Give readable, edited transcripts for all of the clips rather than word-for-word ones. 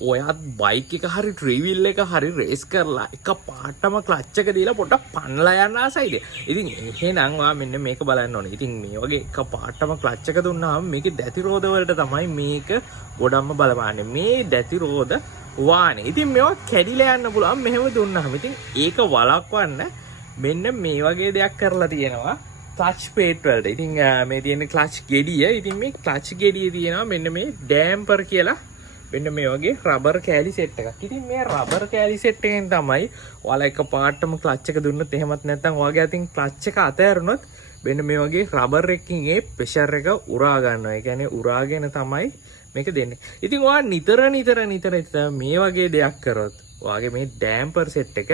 ඔයත් බයික් එක හරි ට්‍රීවිල් එක හරි රේස් කරලා එක පාටම ක්ලච් එක දීලා පොඩ්ඩක් පන්නලා යන්න ආසයිද? ඉතින් එහෙනම් ඔයා මෙන්න මේක බලන්න ඕනේ. ඉතින් මේ වගේ එක පාටම ක්ලච් එක දුන්නාම මේකේ දැති රෝද වලට තමයි මේක ගොඩක්ම බලපාන්නේ. මේ දැති රෝද වානේ. ඉතින් මේවා කැඩිලා යන්න පුළුවන් මෙහෙම දුන්නාම. ඉතින් ඒක වළක්වන්න මෙන්න මේ වගේ දෙයක් කරලා තියෙනවා. ක්ලච් ප්ලේට් වලට. ඉතින් මේ තියෙන ක්ලච් ගෙඩිය. ඉතින් මේ ක්ලච් ගෙඩිය තියෙනවා මෙන්න මේ ඩෑම්පර් කියලා මෙන්න මේ වගේ රබර් කෑලි සෙට් එකක්. ඉතින් මේ රබර් කෑලි සෙට් එකෙන් තමයි ඔයාලා එක පාටම ක්ලච් එක දුන්නොත් එහෙමත් නැත්නම් ඔයාගේ අතින් ක්ලච් එක අතෑරුණොත් මෙන්න මේ වගේ රබර් එකකින් ඒ ප්‍රෙෂර් එක උරා ගන්නවා. ඒ කියන්නේ උරාගෙන තමයි මේක දෙන්නේ. ඉතින් ඔයා නිතර මේ වගේ දෙයක් කරොත් ඔයාගේ මේ ඩෑම්පර් සෙට් එක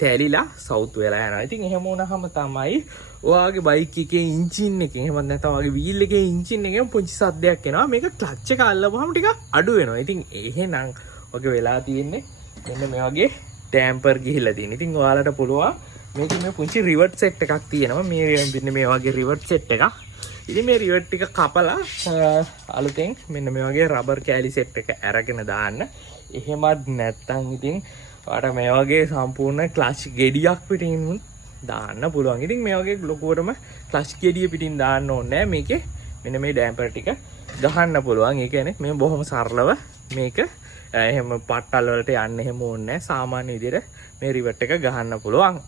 තැලිලා සවුත් වෙලා යනවා. ඉතින් එහෙම වුණාම තමයි ඔයාගේ බයික් එකේ එන්ජින් එකෙන් එහෙම නැත්නම් ඔයාගේ වීල් එකේ එන්ජින් එකෙන් පුංචි සද්දයක් එනවා. මේක ක්ලච් එක අල්ලපුවාම ටිකක් අඩු වෙනවා. ඉතින් එහෙනම් ඔගේ වෙලා තියෙන්නේ මෙන්න මේ වගේ ඩෑම්පර් ගිහිල්ලා තියෙන. ඉතින් ඔයාලට පුළුවන් මේකේ මේ පුංචි රිවර්ට් සෙට් එකක් තියෙනවා. මෙන්න මේ වගේ රිවර්ට් සෙට් එකක්. ඉතින් මේ රිවර්ට් ටික කපලා අලුතෙන් මෙන්න මේ වගේ රබර් කෑලි සෙට් එක අරගෙන දාන්න. එහෙමත් නැත්නම් ඉතින් ඔයාට මේ වගේ සම්පූර්ණ ක්ලච් ගෙඩියක් පිටින් දාන්න පුළුවන්. ඉතින් මේ වගේ ලොකුවටම ක්ලච් ගෙඩිය පිටින් දාන්න ඕනේ නැහැ. මේකේ මෙන්න මේ ඩෑම්පර් ටික ගහන්න පුළුවන්. ඒ කියන්නේ මේ බොහොම සරලව මේක එහෙම පට්ටල් වලට යන්න එහෙම ඕනේ නැහැ. සාමාන්‍ය විදිහට මේ රිවර්ට් එක ගහන්න පුළුවන්.